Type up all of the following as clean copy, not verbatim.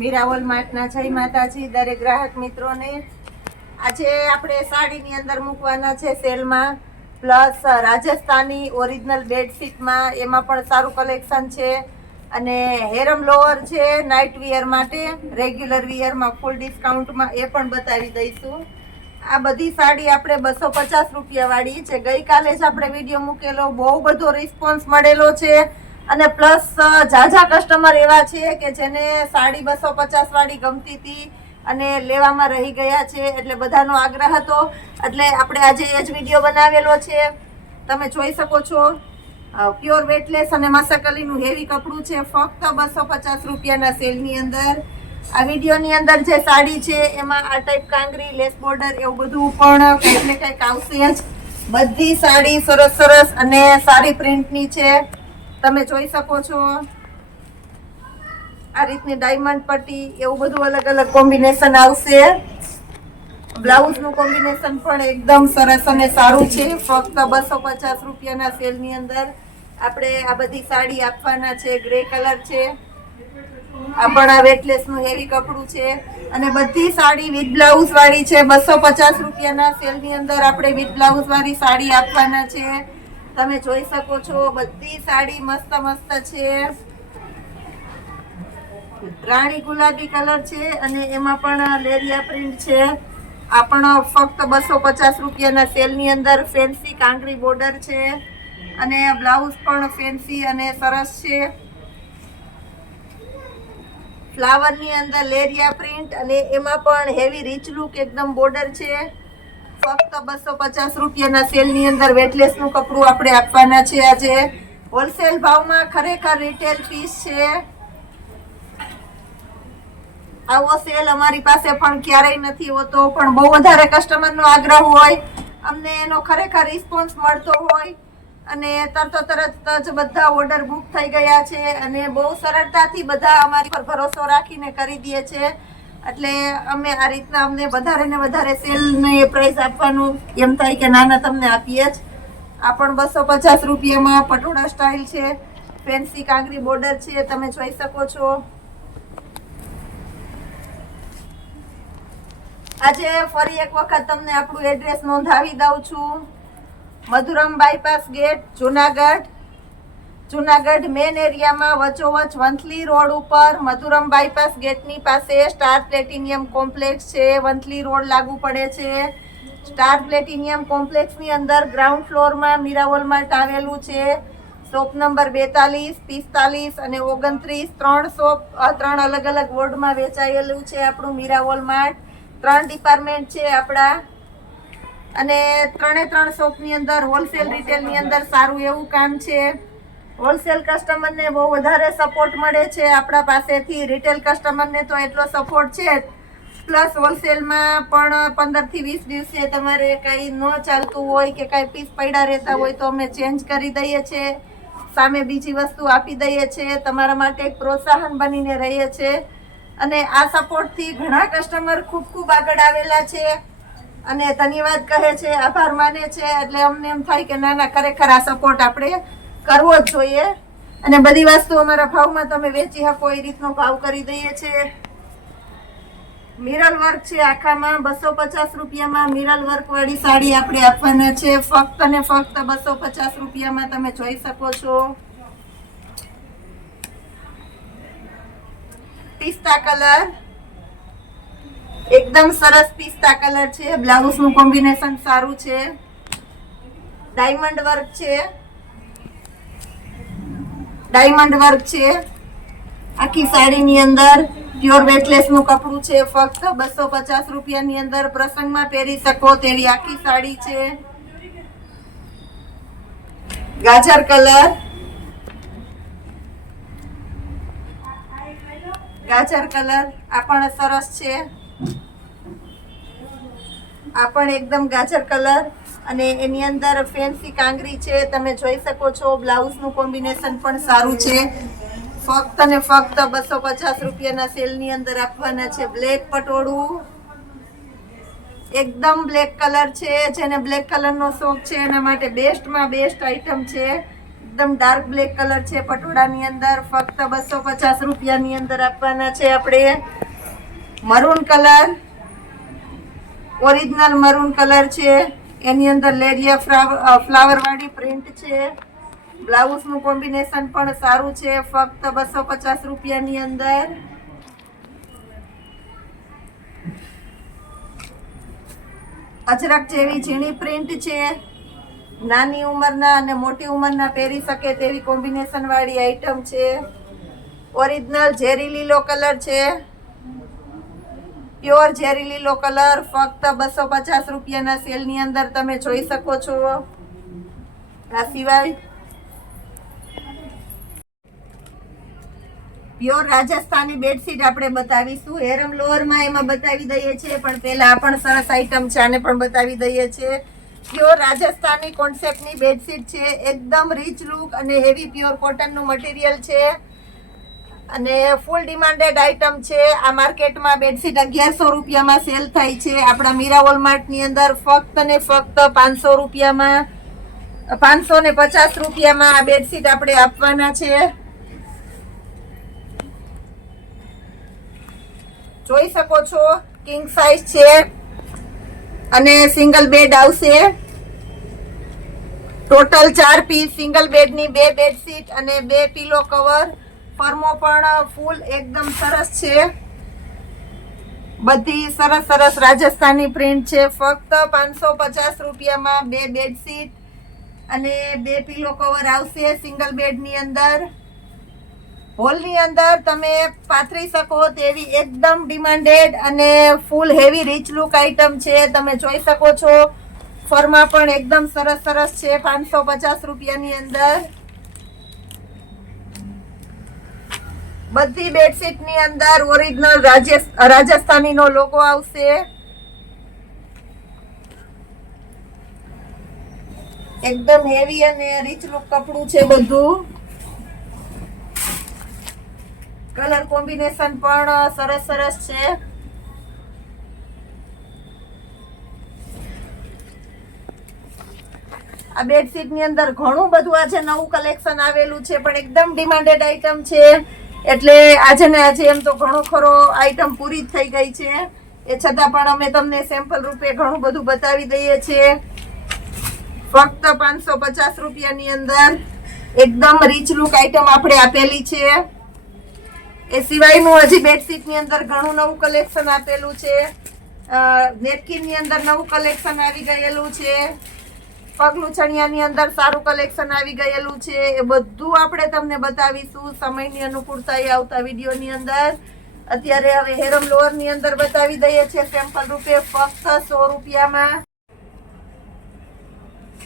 મીરાવલ માર્ટના જય માતાજી દરેક ગ્રાહક મિત્રોને। આજે આપણે સાડીની અંદર મૂકવાના છે સેલમાં, પ્લસ રાજસ્થાની ઓરિજિનલ બેડશીટમાં એમાં પણ સારું કલેક્શન છે અને હેરમ લોવર છે નાઇટ વિયર માટે, રેગ્યુલર વિયરમાં ફૂલ ડિસ્કાઉન્ટમાં એ પણ બતાવી દઈશું। આ બધી સાડી આપણે 250 રૂપિયા વાળી છે। ગઈકાલે જ આપણે વિડીયો મૂકેલો, બહુ બધો રિસ્પોન્સ મળેલો છે અને પ્લસ ઝાઝા કસ્ટમર એવા છે કે જેને સાડી 250 વાળી ગમતી હતી અને લેવામાં રહી ગયા છે, એટલે બધાનો આગ્રહ હતો એટલે આપણે આજે એ જ વિડીયો બનાવેલો છે। તમે જોઈ શકો છો પ્યોર વેટલેસ અને મસકલીનું હેવી કપડું છે, ફક્ત 250 રૂપિયાના સેલની અંદર। આ વિડીયોની અંદર જે સાડી છે એમાં આ ટાઈપ કાંગરી, લેસ બોર્ડર એવું બધું પણ કંઈક ને કંઈક આવશે જ। બધી સાડી સરસ સરસ અને સારી પ્રિન્ટની છે, તમે જોઈ શકો છો। આ રીતની ડાયમંડ પટ્ટી એવું બધું અલગ અલગ કોમ્બિનેશન આવશે। બ્લાઉઝનું કોમ્બિનેશન પણ એકદમ સરસ અને સારું છે। ફક્ત 250 રૂપિયાના સેલની અંદર આપણે આ બધી સાડી આપવાના છે। ગ્રે કલર છે, આ પણ આ વેટલેસનું હેવી કપડું છે અને બધી સાડી વિથ બ્લાઉઝ વાળી છે। 250 રૂપિયાના સેલની અંદર આપણે વિથ બ્લાઉઝ વાળી સાડી આપવાના છે, તમે જોઈ શકો છો। બધી સાડી મસ્ત મસ્ત છે, રાણી ગુલાબી કલર છે અને એમાં પણ લેરિયા પ્રિન્ટ છે। આ પણ ફક્ત 250 રૂપિયાના સેલની અંદર ફેન્સી કાંગરી બોર્ડર છે અને બ્લાઉઝ પણ ફેન્સી અને સરસ છે। ફ્લાવરની અંદર લેરિયા પ્રિન્ટ અને એમાં પણ હેવી રીચ લુક એકદમ બોર્ડર છે। ફક્ત 250 રૂપિયાના સેલની અંદર વેટલેસનું કપડું આપણે આપવાના છે આજે હોલસેલ ભાવમાં। ખરેખર રિટેલ પીસ છે, આવો સેલ અમારી પાસે પણ ક્યારેય નથી હોતો, પણ બહુ વધારે કસ્ટમરનો આગ્રહ હોય, અમને એનો ખરેખર રિસ્પોન્સ મળતો હોય અને તરત જ બધા ઓર્ડર બુક થઈ ગયા છે અને બહુ સરળતાથી બધા અમારી પર ભરોસો રાખીને કરી દે છે। એટલે અમે આ રીતના અમને વધારે ને વધારે સેલને પ્રાઇસ આપવાનું એમ થાય કે નાના તમને આપીએ જ। આ પણ 250 રૂપિયામાં પટોળા સ્ટાઇલ છે, ફેન્સી કાંગરી બોર્ડર છે, તમે જોઈ શકો છો। આજે ફરી એક વખત તમને આપણું એડ્રેસ નોંધાવી દઉં છું। Madhuram bypass gate, Junagadh main એરિયામાં વચ્ચોવચ વંથલી રોડ ઉપર મધુરમ બાયપાસ ગેટની પાસે સ્ટાર પ્લેટિનિયમ કોમ્પ્લેક્સ છે। વંથલી રોડ લાગુ પડે છે। સ્ટાર પ્લેટિનિયમ કોમ્પ્લેક્સની અંદર ગ્રાઉન્ડ ફ્લોરમાં મીરાવલ માર્ટ આવેલું છે। શોપ નંબર 42, 45 અને 29, 3 શોપ 3 અલગ અલગ વોર્ડમાં વેચાયેલું છે આપણું મીરાવલ માર્ટ। 3 ડિપાર્ટમેન્ટ છે આપણા અને 3 શોપની અંદર હોલસેલ રિટેલની અંદર સારું એવું કામ છે। હોલસેલ કસ્ટમરને બહુ વધારે સપોર્ટ મળે છે આપણા પાસેથી, રિટેલ કસ્ટમરને તો એટલો સપોર્ટ છે જ, પ્લસ હોલસેલમાં પણ 15 થી 20 દિવસે તમારે કંઈ ન ચાલતું હોય કે કાંઈ પીસ પડ્યા રહેતા હોય તો અમે ચેન્જ કરી દઈએ છીએ, સામે બીજી વસ્તુ આપી દઈએ છીએ, તમારા માટે એક પ્રોત્સાહન બનીને રહીએ છીએ અને આ સપોર્ટથી ઘણા કસ્ટમર ખૂબ ખૂબ આગળ આવેલા છે અને ધન્યવાદ કહે છે, આભાર માને છે। એટલે અમને એમ થાય કે ના ના ખરેખર આ સપોર્ટ આપણે કરવો જ જોઈએ અને બધી વસ્તુ અમારા ભાવમાં તમે વેચી શકો એ રીતનો ભાવ કરી દઈએ છીએ। મિરર વર્ક છે આખામાં 250 રૂપિયામાં મિરર વર્ક વાળી સાડી આપણે આપવાના છે, ફક્ત ને ફક્ત 250 રૂપિયામાં, તમે જોઈ શકો છો। પિસ્તા કલર, એકદમ સરસ પિસ્તા કલર છે, બ્લાઉઝનું કોમ્બિનેશન સારું છે, ડાયમંડ વર્ક છે આખી સાડીની અંદર। પ્યોર વેટલેસનું કપડું છે, ફક્ત 250 રૂપિયાની અંદર પ્રસંગમાં પહેરી શકો તેવી આખી સાડી છે। ગાજર કલર, આ પણ સરસ છે, આ પણ એકદમ ગાજર કલર અને એની અંદર ફેન્સી કાંગરી છે, તમે જોઈ શકો છો। બ્લાઉઝનું કોમ્બિનેશન પણ સારું છે, ફક્ત ને ફક્ત 250 રૂપિયાના સેલની અંદર આપવાના છે। બ્લેક પટોળું, એકદમ બ્લેક કલર છે, જેને બ્લેક કલરનો શોખ છે એના માટે બેસ્ટમાં બેસ્ટ આઈટમ છે। એકદમ ડાર્ક બ્લેક કલર છે પટોળાની અંદર, ફક્ત 250 રૂપિયાની અંદર આપવાના છે આપણે. Maroon colour, original maroon colour છે, એની અંદર લેરિયા ફ્લાવર વાળી પ્રિન્ટ છે. બ્લાઉઝનું કોમ્બિનેશન પણ સારું છે, ફક્ત 250 રૂપિયાની અંદર. અજરક જેવી ઝીણી પ્રિન્ટ છે, નાની ઉંમરના અને મોટી ઉંમરના પહેરી શકે તેવી કોમ્બિનેશન વાળી આઈટમ છે. ઓરિજિનલ ઝેરી લીલો કલર છે, પ્યોર ઝેરી લીલો કલર, ફક્ત 250 રૂપિયાના સેલની અંદર તમે જોઈ શકો છો. આ સિવાય પ્યોર રાજસ્થાની બેડશીટ આપણે બતાવીશું. હેરમ લોઅરમાં એમાં બતાવી દઈએ છીએ, પણ પહેલા આ પણ સરસ આઈટમ છે, આને પણ બતાવી દઈએ છીએ. પ્યોર રાજસ્થાની કોન્સેપ્ટની બેડશીટ છે, એકદમ રીચ લુક અને હેવી પ્યોર કોટનનું મટીરિયલ છે અને ફૂલ ડિમાન્ડેડ આઈટમ છે. આ માર્કેટમાં બેડશીટ 1100 રૂપિયામાં સેલ થાય છે, આપણા મીરા વોલમાર્ટની અંદર ફક્ત ને ફક્ત 500 રૂપિયામાં, 550 રૂપિયામાં આ બેડશીટ આપણે આપવાના છે. જોઈ શકો છો, કિંગ સાઇઝ છે અને સિંગલ બેડ આવશે. ટોટલ 4 પીસ સિંગલ બેડની 2 બેડશીટ અને 2 પીલો કવર. ફર્મો પણ ફૂલ એકદમ સરસ છે, બધી સરસ સરસ રાજસ્થાની પ્રિન્ટ છે. ફક્ત 550 રૂપિયામાં 2 બેડશીટ અને 2 પીલો કવર આવશે સિંગલ બેડની અંદર. હોલની અંદર તમે પાથરી શકો તેવી એકદમ ડિમાન્ડેડ અને full heavy rich look item છે, તમે જોઈ શકો છો. ફર્મા પણ એકદમ સરસ સરસ છે, 550 રૂપિયાની અંદર. બધી બેડશીટની અંદર ઓરિજિનલ રાજસ્થાનીનો લોગો આવશે. એકદમ હેવી અને રીચ લુક કપડું છે બધું. કલર કોમ્બિનેશન પણ સરસ સરસ છે. આ બેડશીટ ની અંદર ઘણું બધું આજે નવું કલેક્શન આવેલું છે, પણ એકદમ ડિમાન્ડેડ આઈટમ છે, એટલે આજે ને આજે એમ તો ઘણો ખરો આઈટમ પૂરી જ થઈ ગઈ છે. એ છતાં પણ અમે તમને સેમ્પલ રૂપે ઘણું બધું બતાવી દઈએ છીએ. ફક્ત 550 રૂપિયાની અંદર એકદમ રીચ લુક આઈટમ આપણે આપેલી છે. એ સિવાયનું હજી બેડશીટની અંદર ઘણું નવું કલેક્શન આપેલું છે. નેપકિનની અંદર નવું કલેક્શન આવી ગયેલું છે. પગલું ચણિયાની અંદર સારું કલેક્શન આવી ગયેલું છે. એ બધું આપણે તમને બતાવીશું સમયની અનુકૂળતાએ આવતા વિડીયોની અંદર. અત્યારે હવે હેરમ લોઅરની અંદર બતાવી દઈએ છીએ સેમ્પલ રૂપે, ફક્ત 100 રૂપિયામાં.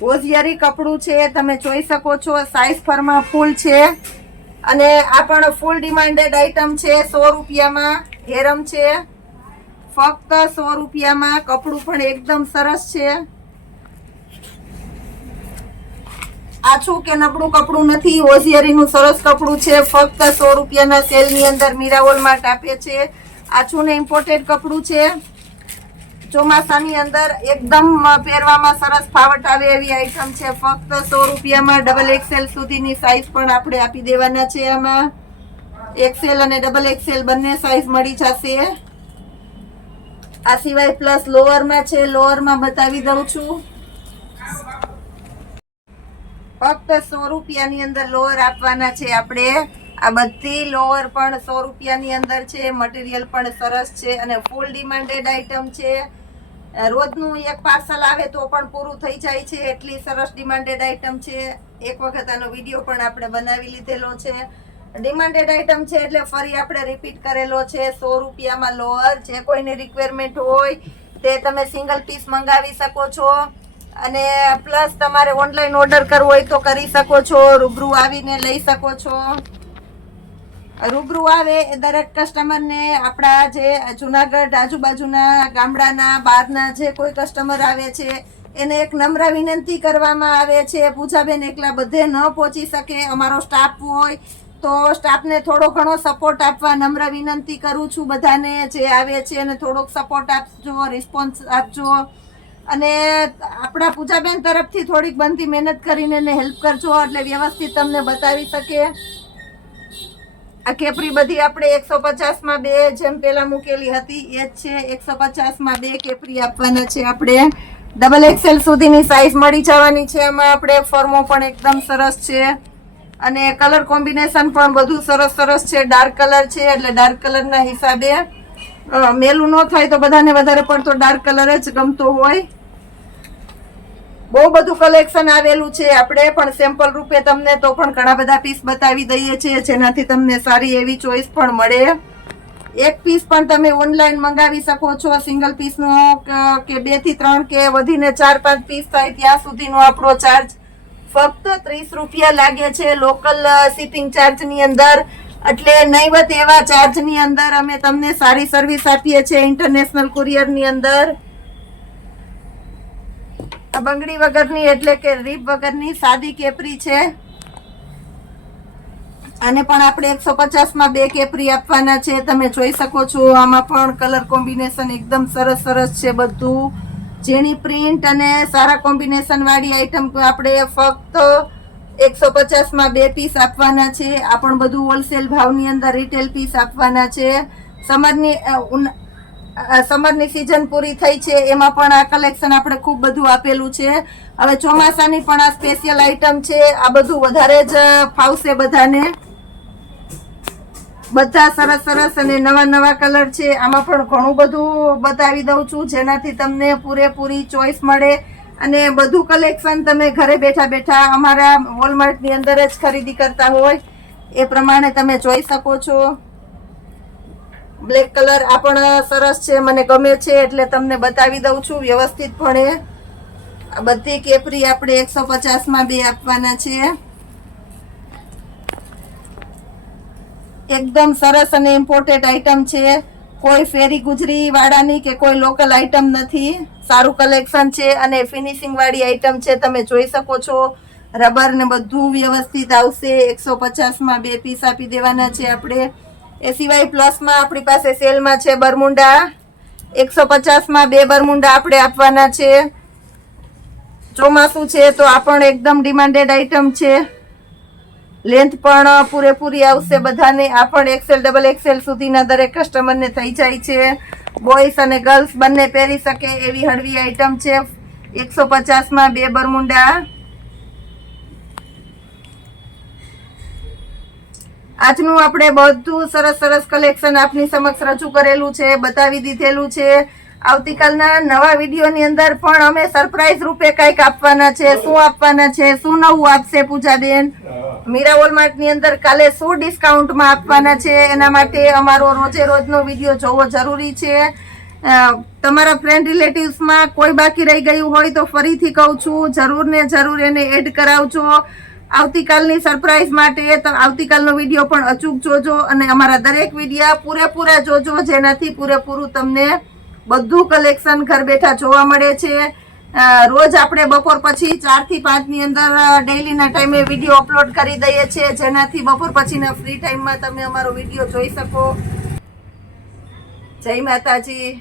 હોશિયારી કપડું છે, તમે જોઈ શકો છો. સાઈઝ ફરમાં ફૂલ છે અને આ પણ ફૂલ ડિમાન્ડેડ આઈટમ છે. 100 રૂપિયામાં હેરમ છે, ફક્ત 100 રૂપિયામાં. કપડું પણ એકદમ સરસ છે, આછું કે નબળું કપડું નથી, હોશિયારીનું સરસ કપડું છે. ફક્ત 100 રૂપિયાના સેલની અંદર મીરા વોલમાર્ટ આપે છે. આછું ને ઇમ્પોર્ટેડ કપડું છે, ચોમાસાની અંદર એકદમ પહેરવામાં સરસ ફાવટ આવે એવી આઈટમ છે. ફક્ત 100 રૂપિયામાં XXL સુધીની સાઈઝ પણ આપણે આપી દેવાના છે. આમાં XL અને XXL બંને સાઈઝ મળી જશે. આ સિવાય પ્લસ લોઅરમાં છે, લોઅરમાં બતાવી દઉં છું. ફક્ત 100 રૂપિયાની અંદર લોઅર આપવાના છે આપણે. આ બધી લોઅર પણ 100 રૂપિયાની અંદર છે. મટીરિયલ પણ સરસ છે અને ફૂલ ડિમાન્ડેડ આઈટમ છે. રોજનું એક પાર્સલ આવે તો પણ પૂરું થઈ જાય છે, એટલી સરસ ડિમાન્ડેડ આઈટમ છે. એક વખત આનો વિડીયો પણ આપણે બનાવી લીધેલો છે. ડિમાન્ડેડ આઈટમ છે એટલે ફરી આપણે રિપીટ કરેલો છે. 100 રૂપિયામાં લોઅર. જે કોઈને રિક્વાયરમેન્ટ હોય તે તમે સિંગલ પીસ મંગાવી શકો છો અને પ્લસ તમારે ઓનલાઈન ઓર્ડર કરવો હોય તો કરી શકો છો. રૂબરૂ આવીને લઈ શકો છો. રૂબરૂ આવે એ દરેક કસ્ટમરને આપણા જે જુનાગઢ આજુબાજુના ગામડાના બહારના જે કોઈ કસ્ટમર આવે છે એને એક નમ્ર વિનંતી કરવામાં આવે છે. પૂજાબેન એકલા બધે ન પહોંચી શકે, અમારો સ્ટાફ હોય તો સ્ટાફને થોડો ઘણો સપોર્ટ આપવા નમ્ર વિનંતી કરું છું બધાને જે આવે છે, અને થોડોક સપોર્ટ આપજો, રિસ્પોન્સ આપજો. અને આપણા પૂજાબેન તરફથી થોડીક બનતી મહેનત કરીને એને હેલ્પ કરજો એટલે વ્યવસ્થિત તમને બતાવી શકે. આ કેપરી બધી આપણે 150 માં 2 જેમ પેલા મૂકેલી હતી એ જ છે. 150 માં 2 કેપરી આપવાના છે આપણે. ડબલ એક્સેલ સુધીની સાઈઝ મળી જવાની છે. એમાં આપણે ફોર્મો પણ એકદમ સરસ છે અને કલર કોમ્બિનેશન પણ બધું સરસ સરસ છે. ડાર્ક કલર છે એટલે ડાર્ક કલરના હિસાબે મેલું ન થાય તો બધાને વધારે પડતો ડાર્ક કલર જ ગમતો હોય. બહુ બધું કલેક્શન આવેલું છે આપણે પણ સેમ્પલ રૂપે તમને તો પણ ઘણા બધા પીસ બતાવી દઈએ છીએ જેનાથી તમને સારી એવી ચોઈસ પણ મળે. એક પીસ પણ તમે ઓનલાઈન મંગાવી શકો છો સિંગલ પીસનો કે 2 થી 3 કે વધીને 4-5 પીસ થાય ત્યાં સુધીનો આપણો ચાર્જ ફક્ત 30 રૂપિયા લાગે છે લોકલ શિપિંગ ચાર્જની અંદર. એટલે નહીવત એવા ચાર્જની અંદર અમે તમને સારી સર્વિસ આપીએ છીએ ઇન્ટરનેશનલ કુરિયરની અંદર. આ બંગડી વગરની એટલે કે રીપ વગરની સાદી કેપરી છે. આને પણ આપણે 150 માં 2 કેપરી આપવાના છે. તમે જોઈ શકો છો આમાં પણ કલર કોમ્બિનેશન એકદમ સરસ સરસ છે. બધું ઝીણી પ્રિન્ટ અને સારા કોમ્બિનેશન વાળી આઈટમ આપણે ફક્ત 150 માં 2 પીસ આપવાના છે. આ પણ બધું હોલસેલ ભાવની અંદર રિટેલ પીસ આપવાના છે. સમરની સીઝન પૂરી થઈ છે એમાં પણ આ કલેક્શન આપણે ખૂબ બધું આપેલું છે. હવે ચોમાસાની પણ આ સ્પેશિયલ આઈટમ છે. આ બધું વધારે જ ફાવશે બધાને. બધા સરસ સરસ અને નવા નવા કલર છે. આમાં પણ ઘણું બધું બતાવી દઉં છું જેનાથી તમને પૂરેપૂરી ચોઈસ મળે અને બધું કલેક્શન તમે ઘરે બેઠા બેઠા અમારા વોલમાર્ટની અંદર જ ખરીદી કરતા હોય એ પ્રમાણે તમે જોઈ શકો છો. બ્લેક કલર આ પણ સરસ છે, મને ગમે છે એટલે તમને બતાવી દઉં છું વ્યવસ્થિતપણે. આ બધી કેપરી આપણે 150 માં 2 આપવાના છે. એકદમ સરસ અને ઇમ્પોર્ટેન્ટ આઈટમ છે. કોઈ ફેરી ગુજરી વાળાની કે કોઈ લોકલ આઈટમ નથી. સારું કલેક્શન છે અને ફિનિશિંગ વાળી આઈટમ છે. તમે જોઈ શકો છો રબર ને બધું વ્યવસ્થિત આવશે. 150 માં 2 પીસ આપી દેવાના છે આપણે. એ સિવાય પ્લસમાં આપણી પાસે સેલમાં છે બરમુંડા. 150 માં 2 બરમુંડા આપણે આપવાના છે. ચોમાસું છે તો આ પણ એકદમ ડિમાન્ડેડ આઈટમ છે. લેન્થ પણ પૂરેપૂરી આવશે બધાને. આ પણ એક્સેલ ડબલ એક્સેલ સુધીના દરેક કસ્ટમરને થઈ જાય છે. બોયસ અને ગર્લ્સ બંને પહેરી શકે એવી હળવી આઈટમ છે. 150 માં 2 બરમુંડા. આજનું આપણે બધું સરસ સરસ કલેક્શન આપની સમક્ષ રજૂ કરેલું છે, બતાવી દીધેલું છે. આવતીકાલના નવા વિડીયોની અંદર પણ અમે સરપ્રાઈઝ રૂપે કંઈક આપવાના છે. શું આપવાના છે, શું નવું આપશે પૂજાબેન, મીરા વોલમાર્ટની અંદર કાલે શું ડિસ્કાઉન્ટમાં આપવાના છે, એના માટે અમારો રોજે રોજનો વિડીયો જોવો જરૂરી છે. તમારા ફ્રેન્ડ રિલેટિવ્સમાં કોઈ બાકી રહી ગયું હોય તો ફરીથી કહું છું જરૂર ને જરૂર એને એડ કરાવજો. આવતીકાલની સરપ્રાઈઝ માટે આવતીકાલનો વિડીયો પણ અચૂક જોજો અને અમારા દરેક વિડીયા પૂરેપૂરા જોજો જેનાથી પૂરેપૂરું તમને બધું કલેક્શન ઘર બેઠા જોવા મળે છે. રોજ આપણે બપોર પછી 4 થી 5 ની અંદર ડેઈલીના ટાઈમે વિડીયો અપલોડ કરી દઈએ છીએ જેનાથી બપોર પછીના ફ્રી ટાઈમમાં તમે અમારો વિડીયો જોઈ શકો. જય માતાજી.